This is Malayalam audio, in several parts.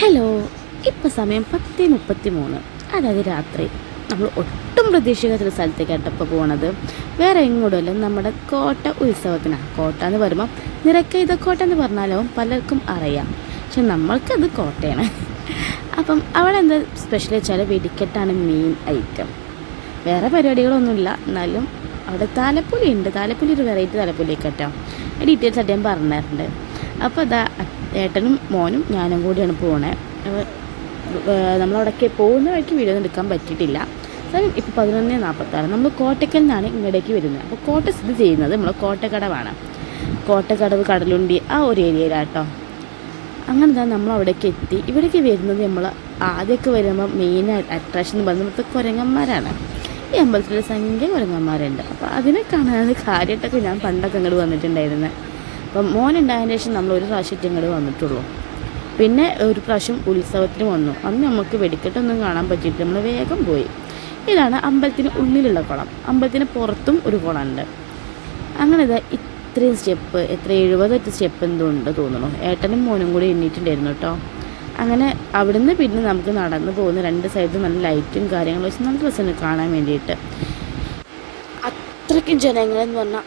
ഹലോ, ഇപ്പോൾ സമയം 10:33, അതായത് രാത്രി. നമ്മൾ ഒട്ടും പ്രതീക്ഷിക്കാത്തൊരു സ്ഥലത്തേക്കാണ് ഇപ്പോൾ പോകണത്. വേറെ എങ്ങോട്ടുമല്ല, നമ്മുടെ കോട്ട ഉത്സവത്തിനാണ്. കോട്ട എന്ന് പറയുമ്പോൾ നിറക്കൈത കോട്ട എന്ന് പറഞ്ഞാലും പലർക്കും അറിയാം, പക്ഷെ നമ്മൾക്കത് കോട്ടയാണ്. അപ്പം അവിടെ എന്താ സ്പെഷ്യൽ വെച്ചാൽ വെടിക്കെട്ടാണ് മെയിൻ ഐറ്റം. വേറെ പരിപാടികളൊന്നുമില്ല, എന്നാലും അവിടെ താലപ്പൊലി ഉണ്ട്. താലപ്പൊലി ഒരു വെറൈറ്റി താലപ്പൊലിയൊക്കെ കേട്ടോ. ഡീറ്റെയിൽസ് ആയിട്ട് ഞാൻ പറഞ്ഞിട്ടുണ്ട്. അപ്പോൾ അതാ ഏട്ടനും മോനും ഞാനും കൂടിയാണ് പോണേ. നമ്മളവിടേക്ക് പോകുന്ന വഴിക്ക് വീഡിയോ ഒന്നും എടുക്കാൻ പറ്റിയിട്ടില്ല. സമയം ഇപ്പോൾ 11:46. നമ്മൾ കോട്ടയ്ക്കൽ നിന്നാണ് ഇങ്ങോട്ടേക്ക് വരുന്നത്. അപ്പോൾ കോട്ട സ്ഥിതി ചെയ്യുന്നത് നമ്മൾ കോട്ടക്കടവാണ്. കോട്ടക്കടവ്, കടലുണ്ടി ആ ഒരു ഏരിയയിലാട്ടോ. അങ്ങനെ തന്നെ നമ്മൾ അവിടേക്ക് എത്തി. ഇവിടേക്ക് വരുന്നത് നമ്മൾ ആദ്യമൊക്കെ വരുമ്പോൾ മെയിൻ അട്രാക്ഷൻ എന്ന് പറയുന്നത് ഇവിടുത്തെ കുരങ്ങന്മാരാണ്. ഈ അമ്പലത്തിൽ സംഖ്യ കുരങ്ങന്മാരുണ്ട്. അപ്പോൾ അതിനെ കാണാനാണ് കാര്യമായിട്ടൊക്കെ ഞാൻ പണ്ടൊക്കെ ഇങ്ങോട്ട് വന്നിട്ടുണ്ടായിരുന്നത്. അപ്പം മോനുണ്ടായതിന് ശേഷം നമ്മൾ ഒരു പ്രാവശ്യം ഇങ്ങോട്ട് വന്നിട്ടുള്ളൂ. പിന്നെ ഒരു പ്രാവശ്യം ഉത്സവത്തിന് വന്നു. അന്ന് നമുക്ക് വെടിക്കെട്ടൊന്നും കാണാൻ പറ്റിയിട്ട് നമ്മൾ വേഗം പോയി. ഇതാണ് അമ്പലത്തിന് ഉള്ളിലുള്ള കുളം. അമ്പലത്തിന് പുറത്തും ഒരു കുളമുണ്ട്. അങ്ങനെ ഇതാ ഇത്രയും സ്റ്റെപ്പ്, 78 സ്റ്റെപ്പ് എന്തോ ഉണ്ട് തോന്നുന്നു. ഏട്ടനും മോനും കൂടി എണ്ണീട്ടുണ്ടായിരുന്നു കേട്ടോ. അങ്ങനെ അവിടുന്ന് പിന്നെ നമുക്ക് നടന്നു പോകുന്ന രണ്ട് സൈഡിൽ നല്ല ലൈറ്റും കാര്യങ്ങളും വെച്ച് നല്ല രസമാണ് കാണാൻ വേണ്ടിയിട്ട്. അത്രയ്ക്കും ജനങ്ങളെന്ന് പറഞ്ഞാൽ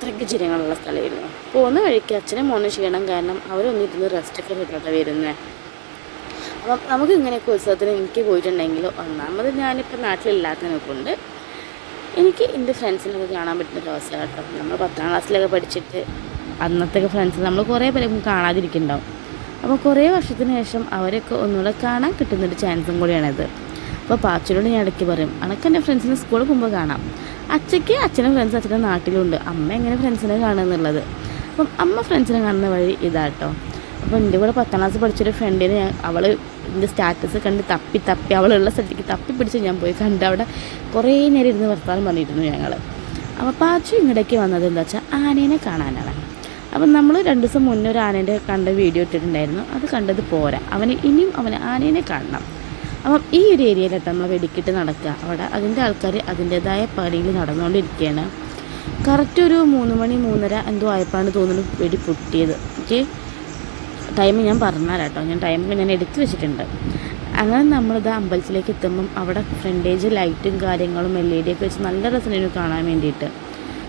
അത്രയ്ക്ക് ജനങ്ങളുള്ള സ്ഥലമായിരുന്നു. പോകുന്ന വഴിക്ക് അച്ഛനും മോനും ക്ഷീണം കാരണം അവരൊന്നിരുന്ന് റെസ്റ്റൊക്കെ എടുത്തിട്ടാണ് വരുന്നത്. അപ്പം നമുക്ക് ഇങ്ങനെയൊക്കെ ഉത്സവത്തിന് എനിക്ക് പോയിട്ടുണ്ടെങ്കിലും ഒന്നാമത് ഞാനിപ്പോൾ നാട്ടിലില്ലാത്തതിനെ കൊണ്ട് എനിക്ക് എൻ്റെ ഫ്രണ്ട്സിനൊക്കെ കാണാൻ പറ്റുന്ന ഒരു അവസ്ഥ കേട്ടോ. നമ്മൾ 10ാം ക്ലാസ്സിലൊക്കെ പഠിച്ചിട്ട് അന്നത്തെ ഫ്രണ്ട്സ് നമ്മൾ കുറേ പേരും കാണാതിരിക്കുന്നുണ്ടാവും. അപ്പോൾ കുറേ വർഷത്തിന് ശേഷം അവരൊക്കെ ഒന്നുകൂടെ കാണാൻ കിട്ടുന്നൊരു ചാൻസും കൂടിയാണിത്. അപ്പോൾ പാച്ചനോട് ഞാൻ ഇടയ്ക്ക് പറയും, അനക്ക് എൻ്റെ ഫ്രണ്ട്സിനെ സ്കൂളിൽ പോകുമ്പോൾ കാണാം. അച്ഛനും ഫ്രണ്ട്സ് അച്ഛൻ്റെ നാട്ടിലുണ്ട്. അമ്മ എങ്ങനെ ഫ്രണ്ട്സിനെ കാണുക എന്നുള്ളത്. അപ്പം അമ്മ ഫ്രണ്ട്സിനെ കാണുന്ന വഴി ഇതാട്ടോ. അപ്പോൾ എൻ്റെ കൂടെ 10ാം ക്ലാസ് പഠിച്ചൊരു ഫ്രണ്ടിനെ അവൾ എൻ്റെ സ്റ്റാറ്റസ് കണ്ട് തപ്പി അവളുള്ള സ്ഥലത്തേക്ക് തപ്പി പിടിച്ച് ഞാൻ പോയി കണ്ട് അവിടെ കുറേ നേരം ഇരുന്ന് വർത്താനം പറഞ്ഞിരുന്നു ഞങ്ങൾ. അപ്പോൾ പാച്ചു ഇങ്ങടേക്ക് വന്നത് എന്താ വെച്ചാൽ ആനേനെ കാണാനാണ്. അപ്പം നമ്മൾ 2 ദിവസം മുന്നേ ഒരു ആനേൻ്റെ കണ്ട വീഡിയോ ഇട്ടിട്ടുണ്ടായിരുന്നു. അത് കണ്ടത് പോരാ, ഇനിയും ആനേനെ കാണണം. അപ്പം ഈ ഒരു ഏരിയയിലിട്ട് നമ്മൾ വെടിക്കിട്ട് നടക്കുക. അവിടെ അതിൻ്റെ ആൾക്കാർ അതിൻ്റേതായ പണിയിൽ നടന്നുകൊണ്ടിരിക്കുകയാണ്. കറക്റ്റ് ഒരു 3 മണി 3:30 എന്തോ ആയപ്പോഴാണ് തോന്നുന്നു വെടി പൊട്ടിയത്. ഓക്കെ, ടൈം ഞാൻ പറഞ്ഞുതരാം കേട്ടോ. ടൈം എടുത്തു വെച്ചിട്ടുണ്ട്. അങ്ങനെ നമ്മളിത് അമ്പലത്തിലേക്ക് എത്തുമ്പം അവിടെ ഫ്രണ്ടേജ് ലൈറ്റും കാര്യങ്ങളും LED ഒക്കെ വെച്ച് നല്ല രസമായിരുന്നു കാണാൻ വേണ്ടിയിട്ട്.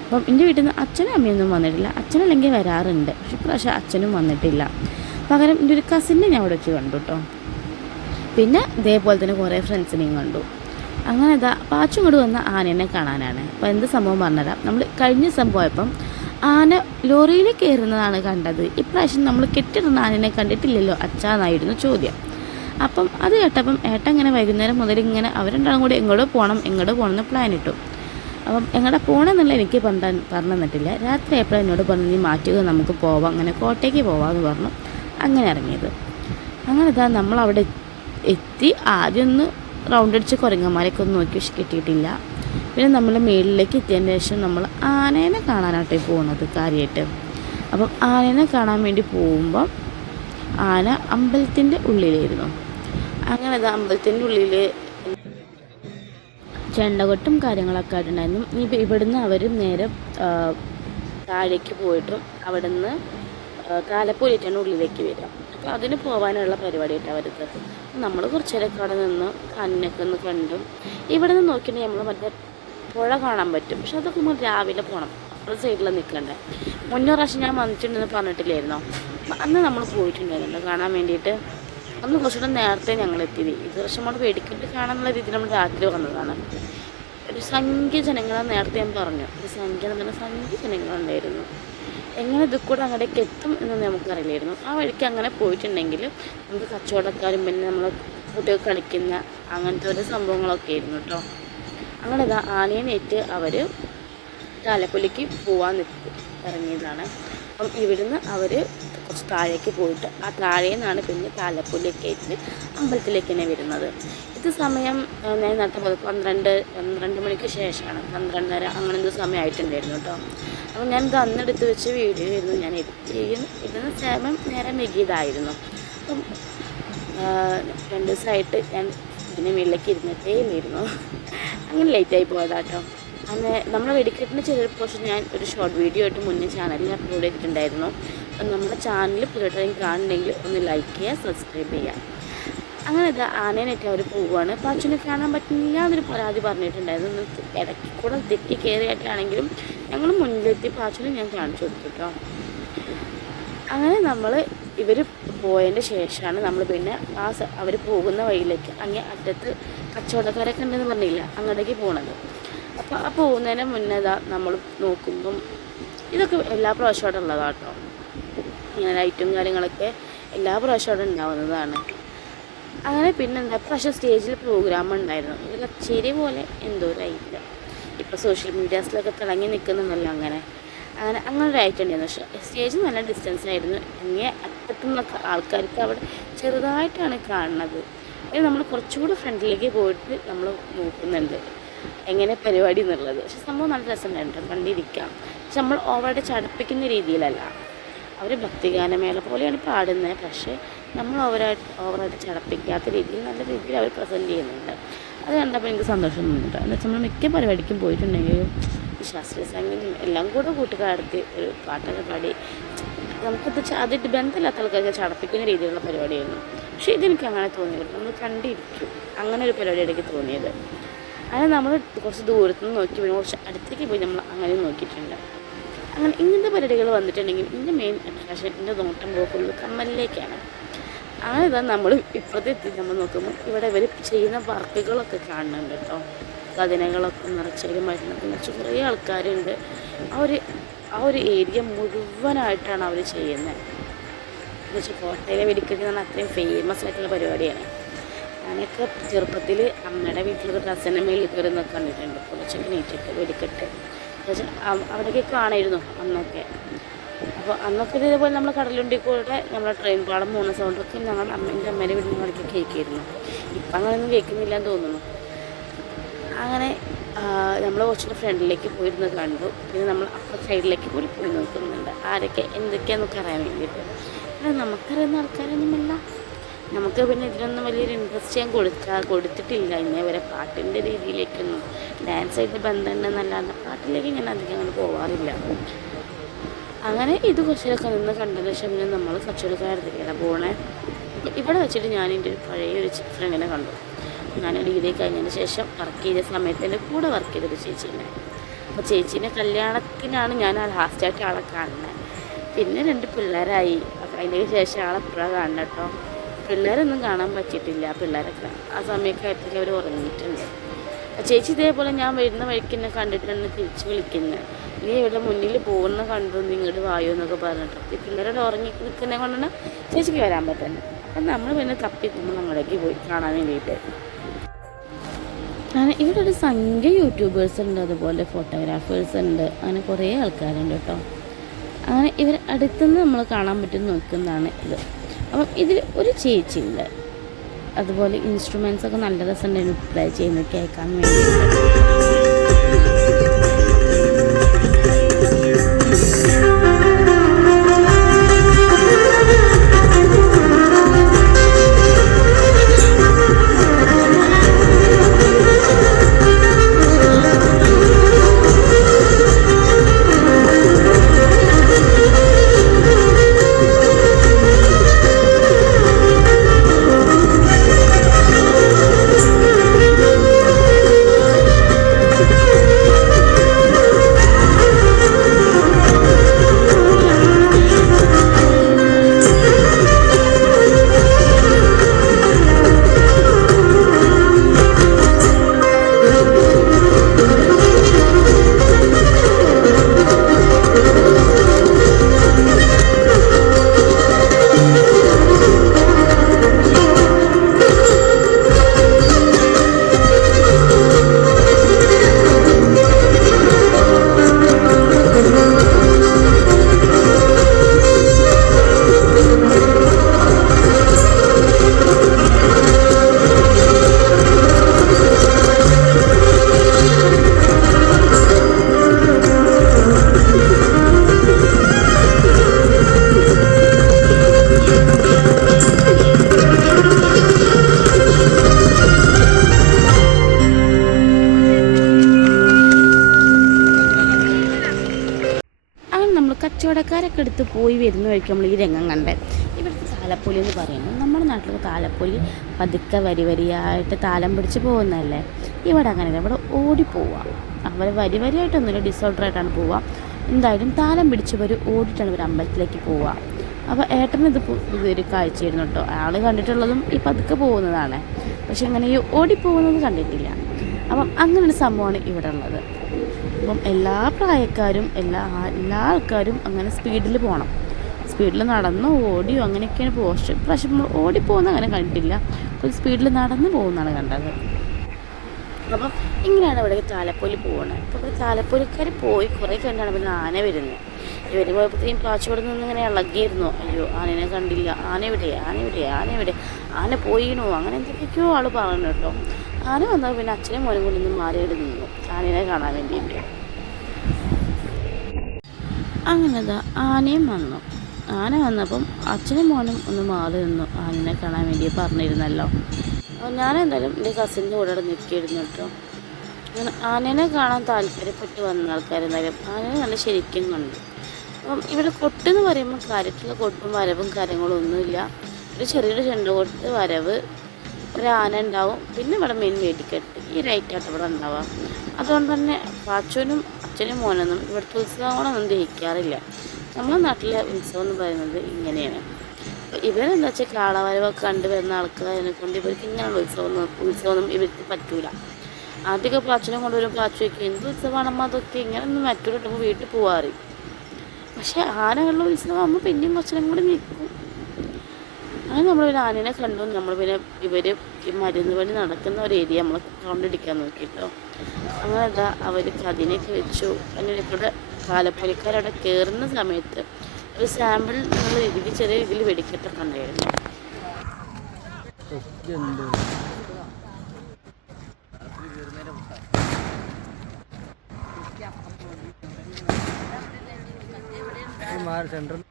അപ്പം എൻ്റെ വീട്ടിൽ നിന്ന് അച്ഛനും അമ്മയൊന്നും വന്നിട്ടില്ല. അച്ഛനല്ലെങ്കിൽ വരാറുണ്ട്, പക്ഷെ ഇപ്രാവശ്യം അച്ഛനും വന്നിട്ടില്ല. പകരം എൻ്റെ ഒരു കസിനെ ഞാൻ അവിടെ വെച്ച് കണ്ടു കേട്ടോ. പിന്നെ ഇതേപോലെ തന്നെ കുറേ ഫ്രണ്ട്സിനെയും കണ്ടു. അങ്ങനെ ഇതാ പാച്ചും കൂടി വന്ന ആനേനെ കാണാനാണ്. അപ്പോൾ എന്ത് സംഭവം പറഞ്ഞുതരാം. നമ്മൾ കഴിഞ്ഞ ദിവസം പോയപ്പം ആന ലോറിയിൽ കയറുന്നതാണ് കണ്ടത്. ഇപ്രാവശ്യം നമ്മൾ കെട്ടിടുന്ന ആനേനെ കണ്ടിട്ടില്ലല്ലോ അച്ഛാന്നായിരുന്നു ചോദ്യം. അപ്പം അത് കേട്ടപ്പം ഏട്ടൻ ഇങ്ങനെ വൈകുന്നേരം മുതൽ ഇങ്ങനെ അവർ രണ്ടാളും കൂടി എങ്ങോട്ട് പോകണം എന്ന് പ്ലാൻ ഇട്ടു. അപ്പം എങ്ങോട്ട് പോകണമെന്നുള്ള എനിക്ക് പറഞ്ഞു തന്നിട്ടില്ല. രാത്രി എപ്പോഴും എന്നോട് പറഞ്ഞു, നീ മാറ്റുക, നമുക്ക് പോവാം, അങ്ങനെ കോട്ടയ്ക്ക് പോവാമെന്ന് പറഞ്ഞു. അങ്ങനെ ഇറങ്ങിയത്. അങ്ങനെ ഇതാ നമ്മളവിടെ എത്തി. ആദ്യം ഒന്ന് റൗണ്ട് അടിച്ച് കുരങ്ങന്മാരൊക്കെ ഒന്ന് നോക്കി, പക്ഷെ കിട്ടിയിട്ടില്ല. പിന്നെ നമ്മൾ മേളിലേക്ക് എത്തിയതിന് ശേഷം നമ്മൾ ആനേനെ കാണാനായിട്ട് പോകുന്നത് കാര്യമായിട്ട്. അപ്പം ആനേനെ കാണാൻ വേണ്ടി പോകുമ്പം ആന അമ്പലത്തിൻ്റെ ഉള്ളിലായിരുന്നു. അങ്ങനെ അത് അമ്പലത്തിൻ്റെ ഉള്ളിൽ ചെണ്ടകൊട്ടും കാര്യങ്ങളൊക്കെ ആയിട്ടുണ്ടായിരുന്നു. ഇവിടുന്ന് അവർ നേരെ താഴേക്ക് പോയിട്ടും അവിടെ നിന്ന് താലപ്പൊലിയിട്ടാണ് ഉള്ളിലേക്ക് വരിക. അപ്പോൾ അതിന് പോകാനുള്ള പരിപാടിയായിട്ട് അവരത്. നമ്മൾ കുറച്ച് നേരമൊക്കെ അവിടെ നിന്ന് കണ്ണൊക്കെ ഒന്ന് കണ്ടും ഇവിടെ നിന്ന് നോക്കിയിട്ടുണ്ടെങ്കിൽ നമ്മൾ മറ്റേ പുഴ കാണാൻ പറ്റും. പക്ഷെ അതൊക്കെ നമ്മൾ രാവിലെ പോകണം, അപ്പുറത്തെ സൈഡിൽ നിൽക്കണ്ടേ. മുന്നേ പ്രാവശ്യം ഞാൻ വന്നിട്ടുണ്ടെന്ന് പറഞ്ഞിട്ടില്ലായിരുന്നോ? അന്ന് നമ്മൾ പോയിട്ടുണ്ടായിരുന്നു കാണാൻ വേണ്ടിയിട്ട്. അന്ന് കുറച്ചുകൂടെ നേരത്തെ ഞങ്ങൾ എത്തിയത്. ഇത് വർഷം നമ്മൾ വെടിക്കെട്ട് കാണാനുള്ള രീതിയിൽ നമ്മൾ രാത്രി വന്നതാണ്. ഒരു സംഖ്യ ജനങ്ങളെന്ന് നേരത്തെ ഞാൻ പറഞ്ഞു. ഒരു സംഖ്യ ജനങ്ങളുണ്ടായിരുന്നു. എങ്ങനെ ഇത് കൂടെ അങ്ങോട്ടേക്ക് എത്തും എന്ന് നമുക്കറിയില്ലായിരുന്നു. ആ വഴിക്ക് അങ്ങനെ പോയിട്ടുണ്ടെങ്കിൽ നമുക്ക് കച്ചവടക്കാരും പിന്നെ നമ്മൾ കുട്ടികൾ കളിക്കുന്ന അങ്ങനത്തെ ഒരു സംഭവങ്ങളൊക്കെ ആയിരുന്നു കേട്ടോ. അങ്ങനെ ഇതാ ആനേനേറ്റ് അവർ താലപ്പൊലിക്ക് പോകാൻ ഇറങ്ങിയതാണ്. അപ്പം ഇവിടുന്ന് അവർ കുറച്ച് താഴേക്ക് പോയിട്ട് ആ താഴെ നിന്നാണ് പിന്നെ താലപ്പൊലിയൊക്കെ ആയിട്ട് അമ്പലത്തിലേക്ക് തന്നെ വരുന്നത്. ഇത് സമയം ഞാൻ നേരത്തെ 12 മണിക്ക് ശേഷമാണ്, 12:30 അങ്ങനെ എന്തോ സമയമായിട്ടുണ്ടായിരുന്നു കേട്ടോ. അപ്പം ഞാൻ ഇത് അന്നെടുത്ത് വെച്ച വീഡിയോ ആയിരുന്നു ഞാൻ എഡിറ്റ് ചെയ്യുന്നു. ഇതിന് സമയം നേരെ മെഗീതായിരുന്നു. അപ്പം 2 ദിവസമായിട്ട് ഞാൻ ഇതിന് മുകളിലേക്ക് ഇരുന്നിട്ടേ ഇല്ലായിരുന്നു. അങ്ങനെ ലേറ്റായി പോയതാട്ടോ. അങ്ങനെ നമ്മളെ വെടിക്കെട്ടിന് ചെറിയൊരു പോർഷൻ ഞാൻ ഒരു ഷോർട്ട് വീഡിയോ ആയിട്ട് മുന്നേ ചാനലിൽ അപ്ലോഡ് ചെയ്തിട്ടുണ്ടായിരുന്നു. അപ്പം നമ്മുടെ ചാനൽ പുതിയതായി കാണണമെങ്കിൽ ഒന്ന് ലൈക്ക് ചെയ്യുക, സബ്സ്ക്രൈബ് ചെയ്യുക. അങ്ങനെ ഇതാ ആനേനായിട്ട് അവർ പോവുകയാണ്. പാച്ചുവിനെ കാണാൻ പറ്റില്ല എന്നൊരു പരാതി പറഞ്ഞിട്ടുണ്ടായിരുന്നു. ഇടയ്ക്ക് കൂടെ തെറ്റി കയറിയായിട്ടാണെങ്കിലും ഞങ്ങൾ മുന്നിലെത്തി പാച്ചുവിനെ ഞാൻ കാണിച്ചു കൊടുത്തു കേട്ടോ. അങ്ങനെ ഇവർ പോയതിൻ്റെ ശേഷമാണ് നമ്മൾ പിന്നെ അവർ പോകുന്ന വഴിയിലേക്ക് അങ്ങേ അറ്റത്ത് കച്ചവടക്കാരൊക്കെ ഉണ്ടെന്ന് പറഞ്ഞില്ല, അങ്ങോട്ടേക്ക് പോകണത്. അപ്പോൾ ആ പോകുന്നതിന് മുന്നേ നമ്മൾ നോക്കുമ്പം ഇതൊക്കെ എല്ലാ പ്രാവശ്യം അവിടെ ഉള്ളതാണ് കേട്ടോ. ഇങ്ങനെ ലൈറ്റും കാര്യങ്ങളൊക്കെ എല്ലാ പ്രാവശ്യം അവിടെ ഉണ്ടാവുന്നതാണ്. അങ്ങനെ പിന്നെന്താ പ്രാവശ്യം സ്റ്റേജിൽ പ്രോഗ്രാം ഉണ്ടായിരുന്നു, ഒരു കച്ചേരി പോലെ എന്തോ ഒരു ഐറ്റം. ഇപ്പോൾ സോഷ്യൽ മീഡിയാസിലൊക്കെ തിളങ്ങി നിൽക്കുന്നുണ്ടല്ലോ അങ്ങനെ ഒരു ഐറ്റം ഉണ്ടായിരുന്നു. പക്ഷേ സ്റ്റേജ് നല്ല ഡിസ്റ്റൻസ് ആയിരുന്നു. അങ്ങേ അറ്റത്തുനിന്നൊക്കെ ആൾക്കാർക്ക് അവിടെ ചെറുതായിട്ടാണ് കാണുന്നത്. നമ്മൾ കുറച്ചുകൂടി ഫ്രണ്ടിലേക്ക് പോയിട്ട് നമ്മൾ നോക്കുന്നുണ്ട് എങ്ങനെ പരിപാടി എന്നുള്ളത്. പക്ഷെ സംഭവം നല്ല രസമുണ്ടായിരുന്നു, കണ്ടിരിക്കാം. പക്ഷെ നമ്മൾ ഓവറായിട്ട് ചടപ്പിക്കുന്ന രീതിയിലല്ല. അവർ ഭക്തിഗാനമേള പോലെയാണ് പാടുന്നത്, പക്ഷേ നമ്മൾ ഓവറായിട്ട് ചടപ്പിക്കാത്ത രീതിയിൽ നല്ല രീതിയിൽ അവർ പ്രസൻറ്റ് ചെയ്യുന്നുണ്ട്. അത് കണ്ടപ്പോൾ എനിക്ക് സന്തോഷം തോന്നുന്നുണ്ട്. എന്ന് വെച്ചാൽ നമ്മൾ മിക്ക പരിപാടിക്കും പോയിട്ടുണ്ടെങ്കിലും ശാസ്ത്രീയ സംഗീതം എല്ലാം കൂടെ കൂട്ടുകാരത്തി ഒരു പാട്ടൊക്കെ പാടി നമുക്കത് അതിട്ട് ബന്ധമില്ലാത്ത ആൾക്കാർക്ക് ചടപ്പിക്കുന്ന രീതിയിലുള്ള പരിപാടിയായിരുന്നു. പക്ഷേ ഇതെനിക്ക് അങ്ങനെ തോന്നിയത്, നമ്മൾ കണ്ടിരിക്കും അങ്ങനെ ഒരു പരിപാടി ഇടയ്ക്ക് തോന്നിയത്. അങ്ങനെ നമ്മൾ കുറച്ച് ദൂരത്തു നിന്ന് നോക്കി പിന്നെ കുറച്ച് അടുത്തേക്ക് പോയി നമ്മൾ അങ്ങനെ നോക്കിയിട്ടുണ്ട്. അങ്ങനെ ഇങ്ങനത്തെ പരിപാടികൾ വന്നിട്ടുണ്ടെങ്കിൽ എൻ്റെ മെയിൻ അട്രാക്ഷൻ എൻ്റെ നോട്ടം പോകുന്നത് കമ്മലിലേക്കാണ്. അങ്ങനെ നമ്മൾ ഇപ്പോഴത്തെ എത്തി നമ്മൾ നോക്കുമ്പോൾ ഇവിടെ ഇവർ ചെയ്യുന്ന വർക്കുകളൊക്കെ കാണുന്നുണ്ട് കേട്ടോ. കതിനകളൊക്കെ നിറച്ചൊരു മരുന്നൊക്കെ നിറച്ച് കുറേ ആൾക്കാരുണ്ട്. ആ ഒരു ഏരിയ മുഴുവനായിട്ടാണ് അവർ ചെയ്യുന്നത്. എന്ന് വെച്ചാൽ കോട്ടയിലെ വെടിക്കെട്ട് എന്ന് പറഞ്ഞാൽ അത്രയും ഫേമസ് ആയിട്ടുള്ള പരിപാടിയാണ്. ഞാനൊക്കെ ചെറുപ്പത്തിൽ അമ്മയുടെ വീട്ടിലൊക്കെ ഡ്രസ്സിൻ്റെ മേലിൽ കയറുന്നൊക്കെ കണ്ടിട്ടുണ്ട്. കുറച്ചൊക്കെ നീറ്റിട്ട് വെടിക്കെട്ട് പക്ഷേ അവിടെയൊക്കെ കാണായിരുന്നു അന്നൊക്കെ. അപ്പോൾ അന്നൊക്കെ ഇതേപോലെ നമ്മൾ കടലുണ്ടി കൂടെ നമ്മളെ ട്രെയിൻ പാളം പോകുന്ന സൗണ്ടൊക്കെ എൻ്റെ അമ്മേൻ്റെ വീട്ടിൽ നിന്ന് ഇടയ്ക്ക് കേൾക്കിയിരുന്നു. ഇപ്പം അങ്ങനെയൊന്നും കേൾക്കുന്നില്ല എന്ന് തോന്നുന്നു. അങ്ങനെ നമ്മൾ കുറച്ചുകൂടെ ഫ്രണ്ടിലേക്ക് പോയിരുന്ന് കണ്ടു. പിന്നെ നമ്മൾ അപ്പുറത്തെ സൈഡിലേക്ക് കൂടി പോയി നോക്കുന്നുണ്ട് ആരൊക്കെ എന്തൊക്കെയാണെന്നൊക്കെ അറിയാൻ വേണ്ടിയിട്ട്. പിന്നെ നമുക്കറിയുന്ന ആൾക്കാരൊന്നുമല്ല. നമുക്ക് പിന്നെ ഇതിനൊന്നും വലിയൊരു ഇൻട്രസ്റ്റ് ഞാൻ കൊടുത്തിട്ടില്ല ഇന്നേ വരെ. പാട്ടിൻ്റെ രീതിയിലേക്കൊന്നും ഡാൻസായിട്ട് ബന്ധമുണ്ടെന്നല്ലാതെ പാട്ടിലേക്ക് ഞാൻ അധികം അങ്ങനെ പോകാറില്ല. അങ്ങനെ ഇത് കുറച്ചൊക്കെ നിന്ന് കണ്ടതിന് ശേഷം പിന്നെ നമ്മൾ കച്ചവടക്കാരത്തേക്കാണ് പോകണേ. ഇവിടെ വെച്ചിട്ട് ഞാൻ എൻ്റെ ഒരു പഴയൊരു ഫ്രണ്ടിനെ കണ്ടു. ഞാൻ ഡിഗ്രി കഴിഞ്ഞതിന് ശേഷം വർക്ക് ചെയ്ത സമയത്ത് എൻ്റെ കൂടെ വർക്ക് ചെയ്തൊരു ചേച്ചീനെ. അപ്പോൾ ചേച്ചീൻ്റെ കല്യാണത്തിനാണ് ഞാൻ ലാസ്റ്റായിട്ട് ആളെ കാണുന്നത്. പിന്നെ 2 പിള്ളേരായി. അതിന് ശേഷം ആളെപ്പോഴാണ് കാണണം കേട്ടോ. പിള്ളേരൊന്നും കാണാൻ പറ്റിയിട്ടില്ല. പിള്ളേരൊക്കെ ആ സമയമൊക്കെ ആയിട്ടൊക്കെ അവർ ഉറങ്ങിയിട്ടുണ്ട്. ചേച്ചി ഇതേപോലെ ഞാൻ വരുന്ന വഴിക്ക് എന്നെ കണ്ടിട്ടാണ് തിരിച്ച് വിളിക്കുന്നത്. നീ ഇവിടെ മുന്നിൽ പോകുന്ന കണ്ടു, ഇങ്ങോട്ട് വായോ എന്നൊക്കെ പറഞ്ഞിട്ട്. ഈ പിള്ളേരോട് ഉറങ്ങി നിൽക്കുന്നത് കൊണ്ടാണ് ചേച്ചിക്ക് വരാൻ പറ്റുന്നത്. അപ്പം നമ്മൾ പിന്നെ തപ്പിക്കുമ്പോൾ നമ്മളേക്ക് പോയി കാണാൻ വേണ്ടിയിട്ട്. ഇവിടെ ഒരു സംഖ്യ യൂട്യൂബേഴ്സ് ഉണ്ട്, അതുപോലെ ഫോട്ടോഗ്രാഫേഴ്സ് ഉണ്ട്, അങ്ങനെ കുറേ ആൾക്കാരുണ്ട് കേട്ടോ. അങ്ങനെ ഇവർ അടുത്തുനിന്ന് നമ്മൾ കാണാൻ പറ്റും നോക്കുന്നതാണ് ഇത്. അപ്പം ഇതിൽ ഒരു ചേച്ചി ഉണ്ട്, അതുപോലെ ഇൻസ്ട്രുമെൻറ്റ്സ് ഒക്കെ നല്ല രസമുണ്ടായിരുന്നു പ്ലേ ചെയ്യുന്നത് കേൾക്കാൻ വേണ്ടിയിട്ട്. ഒക്കെ എടുത്ത് പോയി വരുന്ന വഴിക്ക് നമ്മൾ ഈ രംഗം കണ്ടേ. ഇവിടുത്തെ താലപ്പൊലി എന്ന് പറയുമ്പോൾ നമ്മുടെ നാട്ടിലൊക്കെ താലപ്പൊലി പതുക്കെ വരി വരിയായിട്ട് താലം പിടിച്ച് പോകുന്നതല്ലേ. ഇവിടെ അങ്ങനെയല്ല, ഇവിടെ ഓടിപ്പോവുക. അവർ വരി വരിയായിട്ടൊന്നുമില്ല, ഡിസോർഡറായിട്ടാണ് പോവുക. എന്തായാലും താലം പിടിച്ചവർ ഓടിയിട്ടാണ് ഇവർ അമ്പലത്തിലേക്ക് പോവുക. അപ്പോൾ ഏട്ടനിത് ഇതൊരു കാഴ്ചയായിരുന്നു കേട്ടോ. ആൾ കണ്ടിട്ടുള്ളതും ഈ പതുക്കെ പോകുന്നതാണ്, പക്ഷെ ഇങ്ങനെ ഈ ഓടിപ്പോകുന്നത് കണ്ടിട്ടില്ല. അപ്പം അങ്ങനൊരു സംഭവമാണ് ഇവിടെ ഉള്ളത്. അപ്പം എല്ലാ പ്രായക്കാരും എല്ലാ ആൾക്കാരും അങ്ങനെ സ്പീഡിൽ പോകണം. സ്പീഡിൽ നടന്നോ ഓടിയോ അങ്ങനെയൊക്കെയാണ് പോസ്റ്റ്. പക്ഷെ നമ്മൾ ഓടിപ്പോകുന്ന അങ്ങനെ കണ്ടിട്ടില്ല, ഒരു സ്പീഡിൽ നടന്ന് പോകുന്നതാണ് കണ്ടത്. അപ്പം ഇങ്ങനെയാണ് ഇവിടെ താലപ്പൊലി പോകുന്നത്. അപ്പോൾ ഇവിടെ താലപ്പൊലിക്കാർ പോയി കുറേ കണ്ടാണ് പിന്നെ ആന വരുന്നത്. ഇവർ പോയപ്പോഴത്തേക്കും കാച്ചോടെ നിന്ന് ഇങ്ങനെ ഇളകിയിരുന്നു. അയ്യോ ആനനെ കണ്ടില്ല, ആന എവിടെ ആന പോയിണോ അങ്ങനെ എന്തൊക്കെയോ ആൾ പറഞ്ഞു കേട്ടോ. ആന വന്നാൽ പിന്നെ അച്ഛനും മോനും കൊണ്ടൊന്ന് മാറിയിട്ട് നിന്നു ആനയെ കാണാൻ വേണ്ടിയിട്ട്. അങ്ങനെതാ ആനയും വന്നു. ആന വന്നപ്പം അച്ഛനും മോനും ഒന്ന് മാറി നിന്നു ആനനെ കാണാൻ വേണ്ടി പറഞ്ഞിരുന്നല്ലോ. അപ്പോൾ ഞാനെന്തായാലും എൻ്റെ കസിൻ്റെ കൂടെ അവിടെ നിൽക്കിയിരുന്നു കേട്ടോ. അങ്ങനെ ആനേനെ കാണാൻ താല്പര്യപ്പെട്ട് വന്ന ആൾക്കാരെന്തായാലും ആനനെ നല്ല ശരിക്കും കണ്ടു. അപ്പം ഇവിടെ കൊട്ടെന്ന് പറയുമ്പോൾ കാര്യമായിട്ടുള്ള കൊട്ടും വരവും കാര്യങ്ങളും ഒന്നുമില്ല. ഒരു ചെറിയൊരു ചെണ്ടുകൊട്ട് വരവ്, ഒരു ആന ഉണ്ടാവും, പിന്നെ ഇവിടെ മെയിൻ വെടിക്കെട്ട്, ഈ റൈറ്റായിട്ട് ഇവിടെ ഉണ്ടാവാം. അതുകൊണ്ട് തന്നെ പാച്ചോനും അച്ഛനും മോനൊന്നും ഇവിടുത്തെ ഉത്സവങ്ങളൊന്നും ദഹിക്കാറില്ല. നമ്മുടെ നാട്ടിലെ ഉത്സവം എന്ന് പറയുന്നത് ഇങ്ങനെയാണ്. അപ്പോൾ ഇവരെന്താ വെച്ചാൽ കാളവരവൊക്കെ കണ്ടുവരുന്ന ആൾക്കാരെ കൊണ്ട് ഇവർക്ക് ഇങ്ങനെയുള്ള ഉത്സവമൊന്നും ഇവർക്ക് പറ്റൂല. ആദ്യമൊക്കെ പാച്ചനെ കൊണ്ടുവരും, പാച്ചു വയ്ക്കും എന്ത് ഉത്സവമാണമ്മ അതൊക്കെ, ഇങ്ങനെയൊന്നും മറ്റൊരു കിട്ടുമ്പോൾ വീട്ടിൽ പോവാറ്. പക്ഷേ ആനകളുടെ ഉത്സവമാകുമ്പോൾ പിന്നെയും കുറച്ചും കൂടി നിൽക്കും. അങ്ങനെ നമ്മളൊരു ആനേനെ കണ്ടു. നമ്മൾ പിന്നെ ഇവർ ഈ മരുന്ന് പണി നടക്കുന്ന ഒരു ഏരിയ നമ്മൾ കണ്ടിടിക്കാൻ നോക്കിയിട്ടോ. അങ്ങനെ എന്താ അവർ അതിനെയൊക്കെ വെച്ചു. അങ്ങനെ ഇവിടെ താലപ്പൊലിക്കാരവിടെ കയറുന്ന സമയത്ത് ഒരു സാമ്പിൾ എന്നുള്ള രീതിക്ക് ചെറിയ രീതിയിൽ വെടിക്കെട്ടൊക്കെ ഉണ്ടായിരുന്നു. സെൻട്രൽ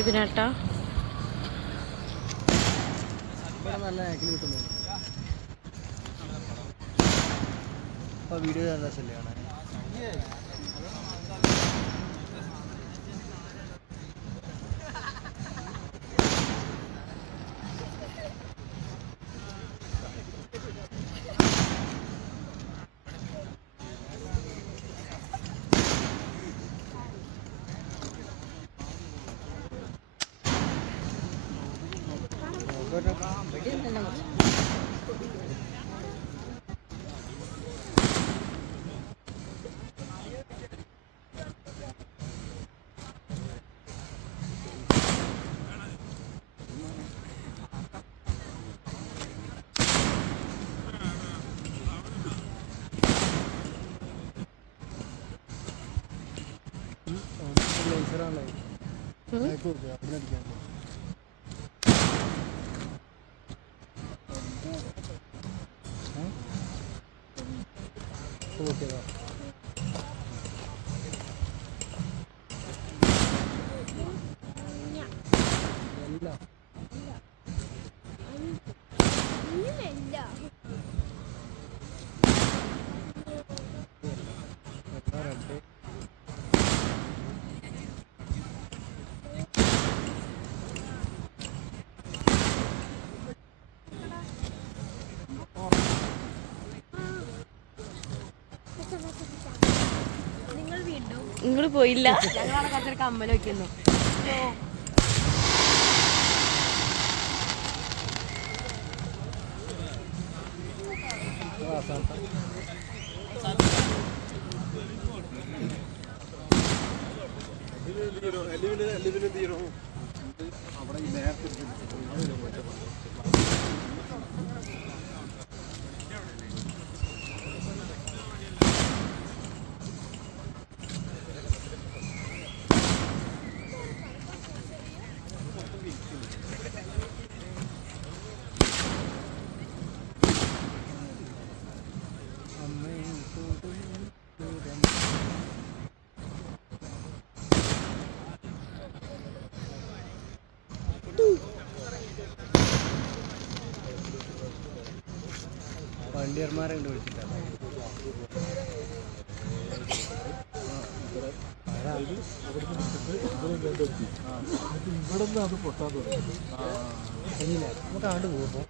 ഇതിനേട്ടാ നല്ല ആക്കിൽ കിട്ടുന്നു. അപ്പോൾ വീഡിയോ നല്ല ശല്യമാണ്. നിങ്ങൾ പോയില്ല, ഞങ്ങളവിടെ കുറച്ചൊരു കമ്മൽ വയ്ക്കുന്നു. അവിടെ ഈ നേരത്തെ വണ്ടിയർമാരെ കണ്ട് വിളിച്ചിട്ടാണ് ഇവിടെ അത് പൊട്ടാൻ തുടങ്ങി. നമുക്ക് ആണ്ട് പോകുമ്പോൾ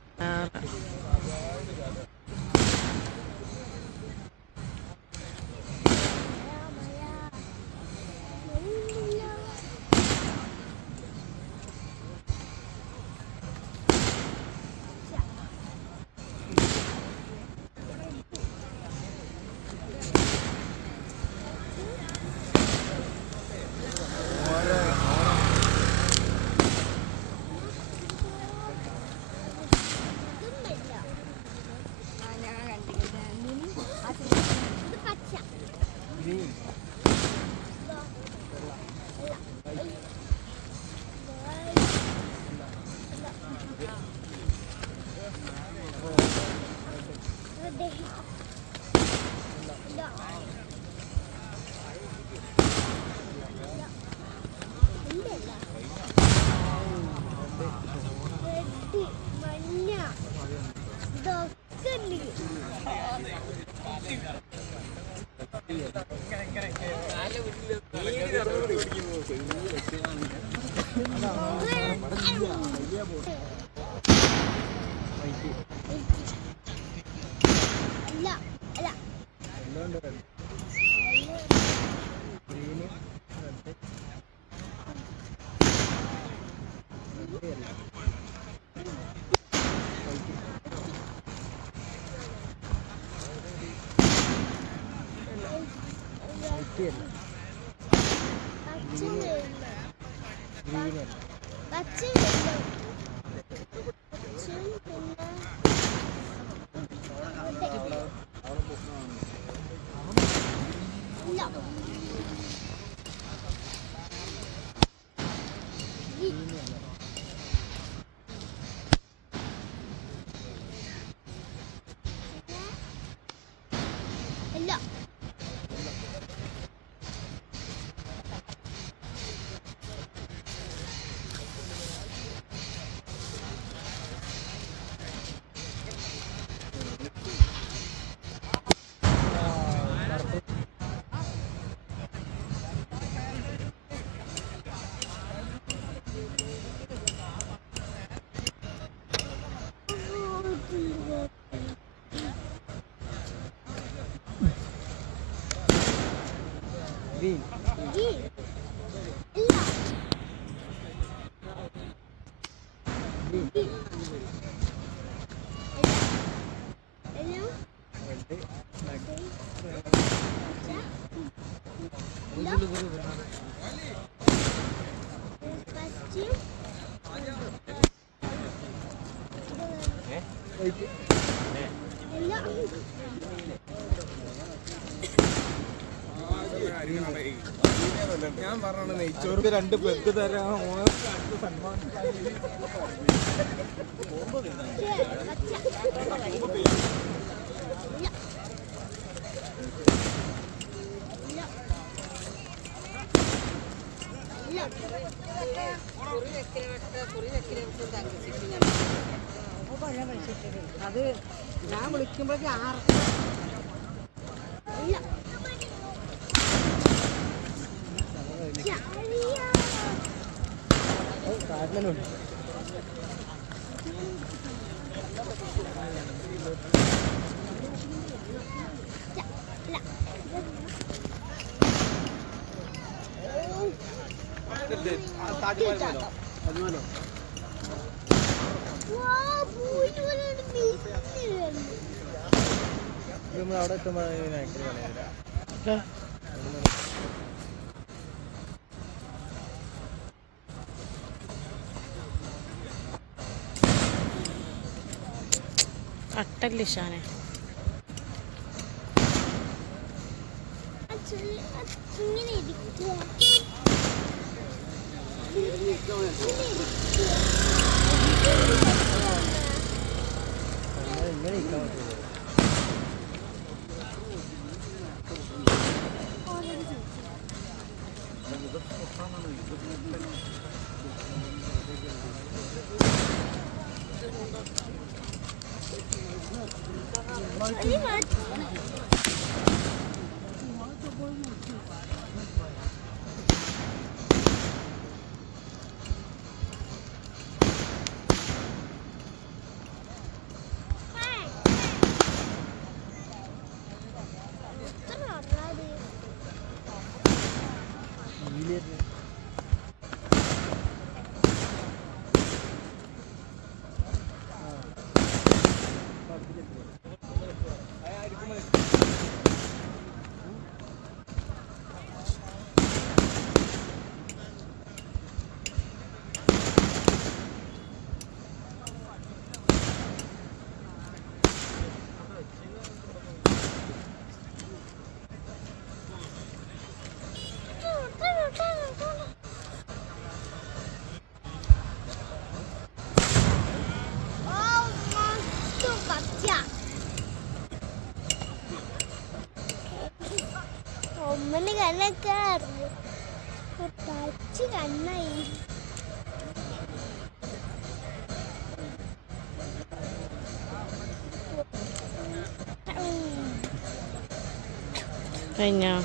ഞാൻ പറഞ്ഞ നെയ്ച്ചോർക്ക് 2 പെഗ് തരാം സന്മാനം. അത് ഞാൻ വിളിക്കുമ്പോഴേക്ക് 6 കാരണമുണ്ട്. നമ്മൾ അവിടെ എത്തുമ്പോൾ കട്ടല്ലിഷാനെ ഒമ്മന് കണ്ണൊക്കെ പച്ച കണ്ണായി കഴിഞ്ഞോ?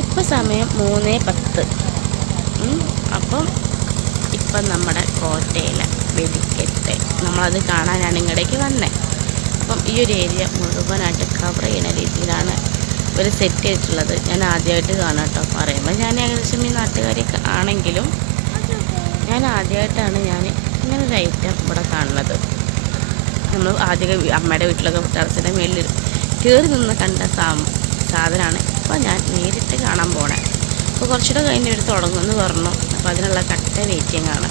ഇപ്പോൾ സമയം 3:10. അപ്പം ഇപ്പം നമ്മുടെ കോട്ടയിലെ വെടിക്കെട്ട് നമ്മളത് കാണാനാണ് ഇങ്ങടേക്ക് വന്നത്. അപ്പം ഈ ഒരു ഏരിയ മുഴുവനായിട്ട് കവർ ചെയ്യുന്ന രീതിയിലാണ് ഇവർ സെറ്റ് ചെയ്തിട്ടുള്ളത്. ഞാൻ ആദ്യമായിട്ട് കാണാം കേട്ടോ. പറയുമ്പോൾ ഞാൻ ഏകദേശം ഈ നാട്ടുകാരൊക്കെ ആണെങ്കിലും ഞാൻ ആദ്യമായിട്ടാണ് ഇങ്ങനൊരു ഐറ്റം ഇവിടെ കാണുന്നത്. നമ്മൾ ആദ്യം അമ്മയുടെ വീട്ടിലൊക്കെ ടെറസിൻ്റെ മേളിൽ കയറി നിന്ന് കണ്ട സാധനമാണ് ഇപ്പോൾ ഞാൻ നേരിട്ട് കാണാൻ പോണേ. അപ്പോൾ കുറച്ചുകൂടെ കഴിഞ്ഞ് അവർ തുടങ്ങുമെന്ന് പറഞ്ഞു. അപ്പോൾ അതിനുള്ള കട്ട വെയിറ്റിംഗ് ആണ്.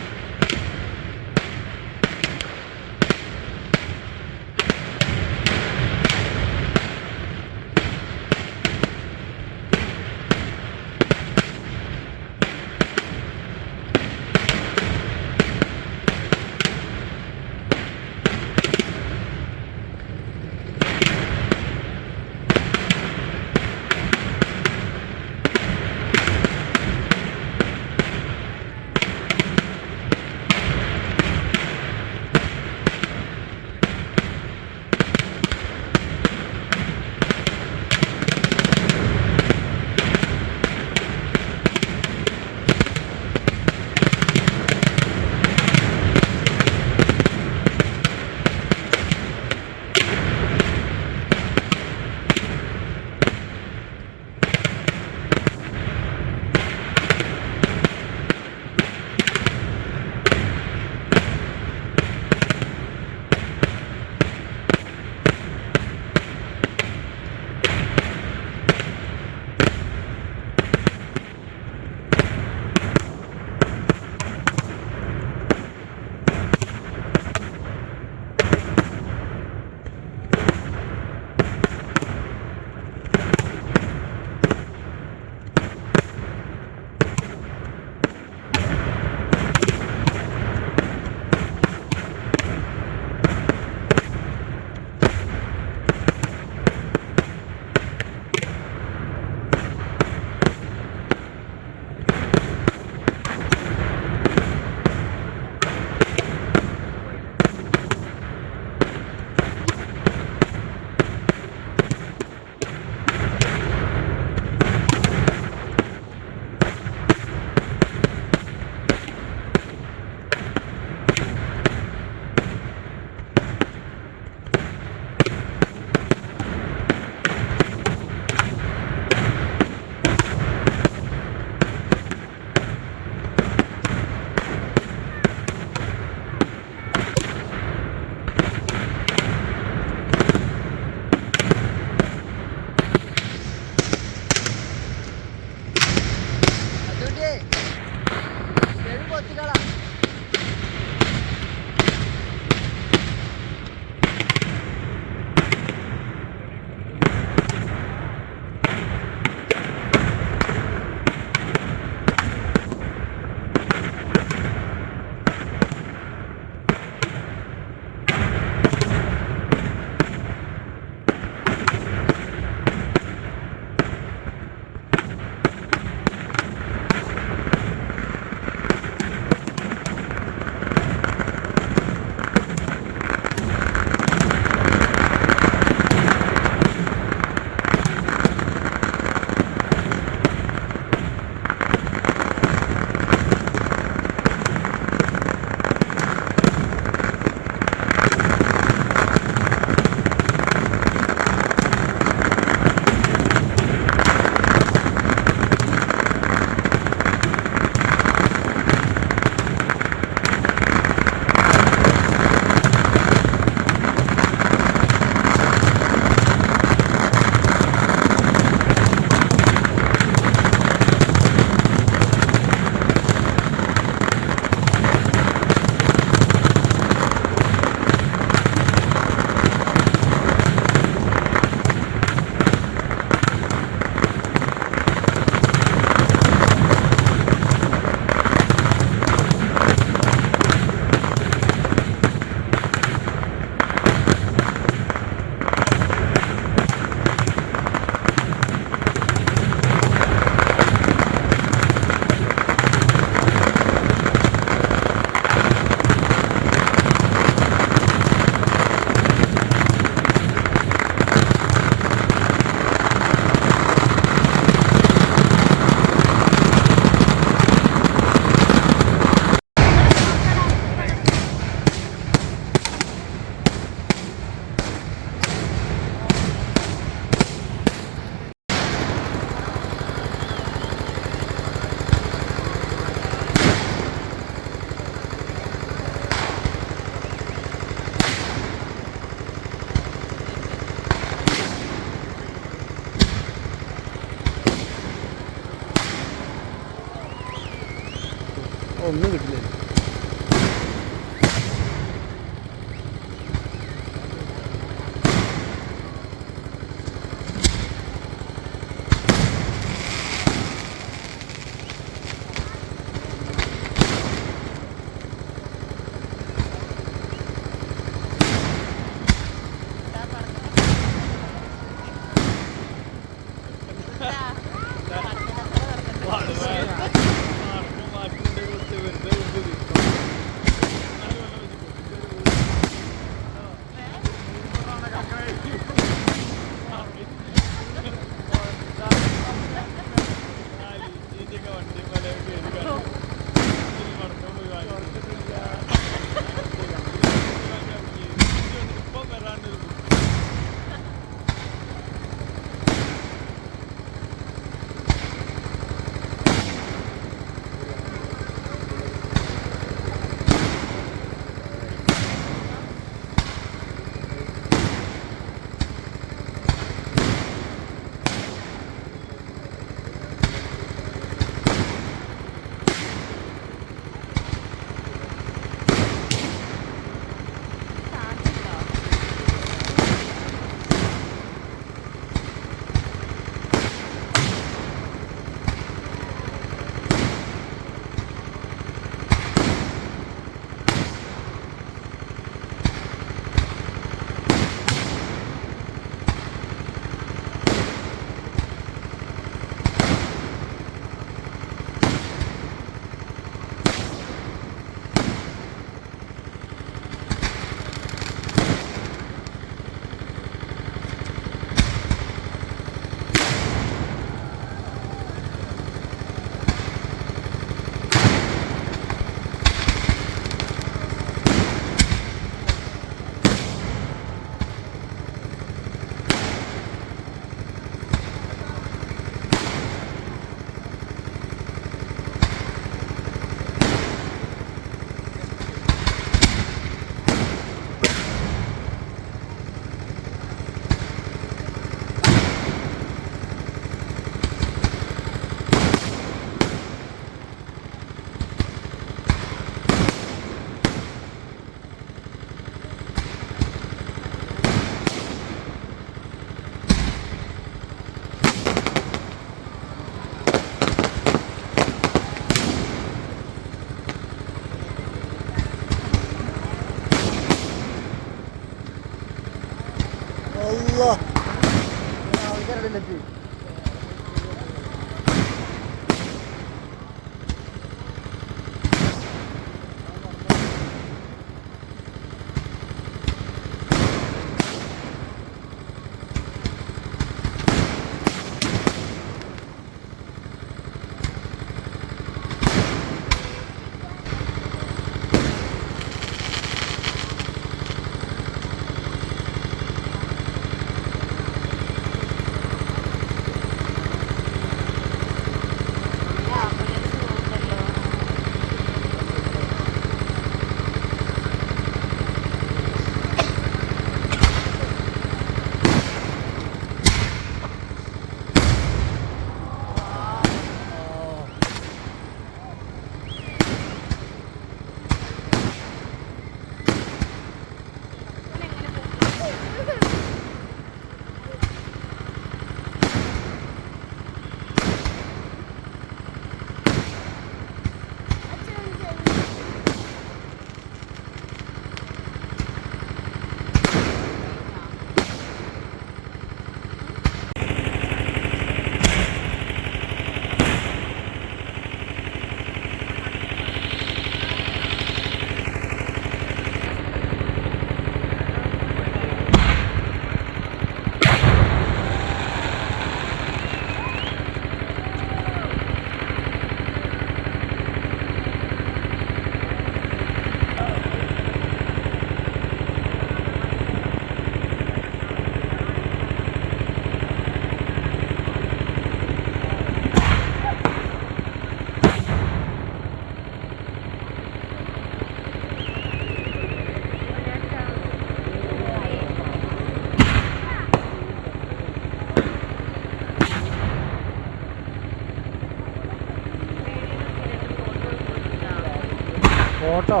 ഫോട്ടോ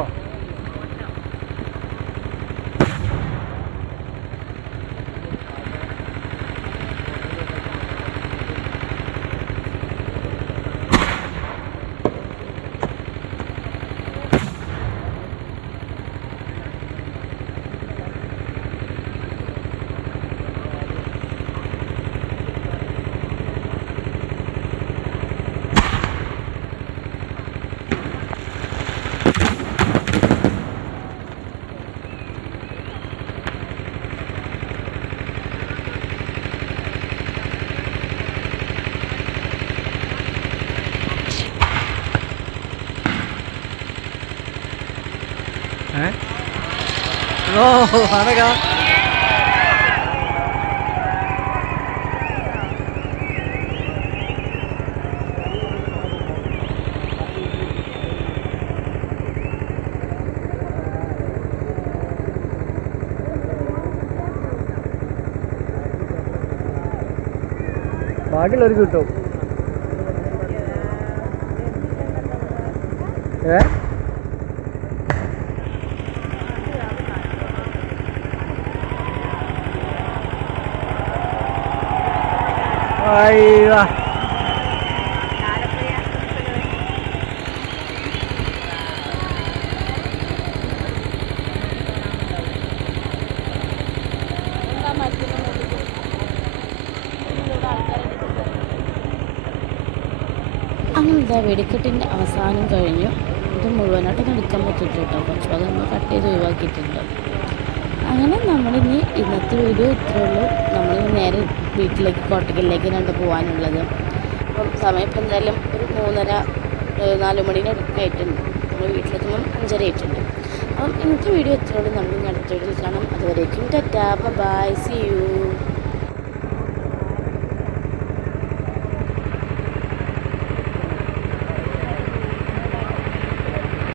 അതൊക്കെ ബാക്കിയുള്ളവർക്ക് കിട്ടും. അയ്യോ അങ്ങനെ ഇതാ വെടിക്കെട്ടിൻ്റെ അവസാനം കഴിഞ്ഞു. ഇത് മുഴുവനായിട്ടൊന്നും എടുക്കാൻ പറ്റില്ല കേട്ടോ, കുറച്ച് ഭാഗം നമ്മൾ കട്ട് ചെയ്ത് ഒഴിവാക്കിയിട്ടുണ്ട്. അങ്ങനെ നമ്മളിനി ഇന്നത്തെ വീഡിയോ ഇത്രയേ ഉള്ളൂ. നമ്മൾ നേരെ വീട്ടിലേക്ക് കോട്ടക്കലിലേക്കാണ് പോകാനുള്ളത്. അപ്പം സമയം ഇപ്പം എന്തായാലും ഒരു 3:30-4 മണീൻ്റെ അടുത്തായിട്ടുണ്ട്. നമ്മൾ വീട്ടിലെത്തുമ്പം 5:30 ആയിട്ടുണ്ട്. അപ്പം ഇന്നത്തെ വീഡിയോ ഇത്രയേ ഉള്ളൂ. നമ്മൾ അടുത്ത വീഡിയോയിൽ കാണാം. അതുവരേക്കും ടാറ്റാ ബൈ, സീ യു.